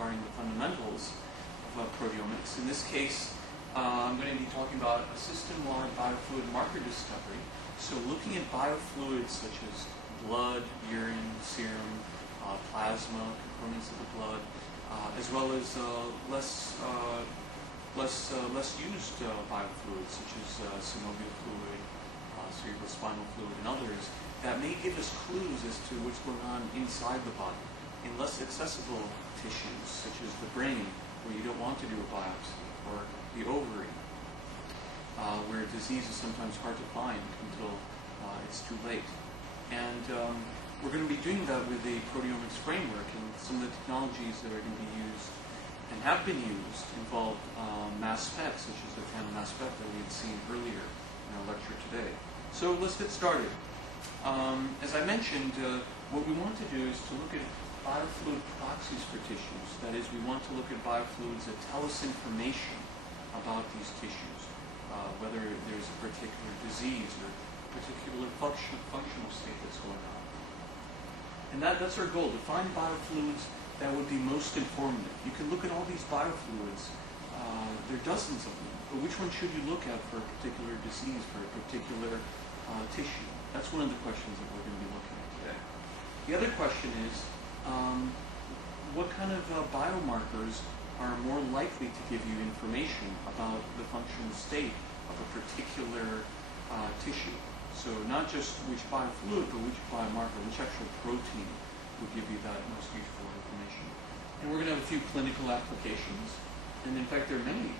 regarding the fundamentals of proteomics. In this case, I'm going to be talking about a system-wide biofluid marker discovery. So looking at biofluids such as blood, urine, serum, plasma, components of the blood, as well as less used biofluids such as synovial fluid, cerebrospinal fluid, and others that may give us clues as to what's going on inside the body. In less accessible tissues such as the brain, where you don't want to do a biopsy, or the ovary, where disease is sometimes hard to find until it's too late. And we're going to be doing that with the proteomics framework, and some of the technologies that are going to be used and have been used involve mass spec, such as the tandem mass spec that we had seen earlier in our lecture today. So let's get started. As I mentioned, what we want to do is to look at biofluid proxies for tissues. That is, we want to look at biofluids that tell us information about these tissues, whether there's a particular disease or particular functional state that's going on. And that's our goal, to find biofluids that would be most informative. You can look at all these biofluids, there are dozens of them, but which one should you look at for a particular disease, for a particular tissue? That's one of the questions that we're going to be looking at today. The other question is, what kind of biomarkers are more likely to give you information about the functional state of a particular tissue? So not just which biofluid, but which biomarker, which actual protein would give you that most useful information. And we're going to have a few clinical applications. And in fact, there are many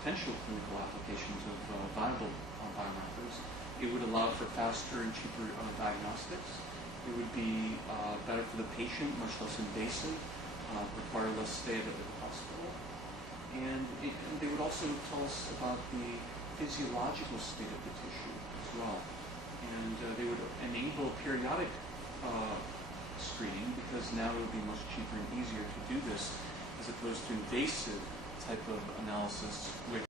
potential clinical applications of viable biomarkers. It would allow for faster and cheaper diagnostics. It would be better for the patient, much less invasive, require less stay at the hospital. And they would also tell us about the physiological state of the tissue as well. And they would enable periodic screening, because now it would be much cheaper and easier to do this as opposed to invasive type of analysis, which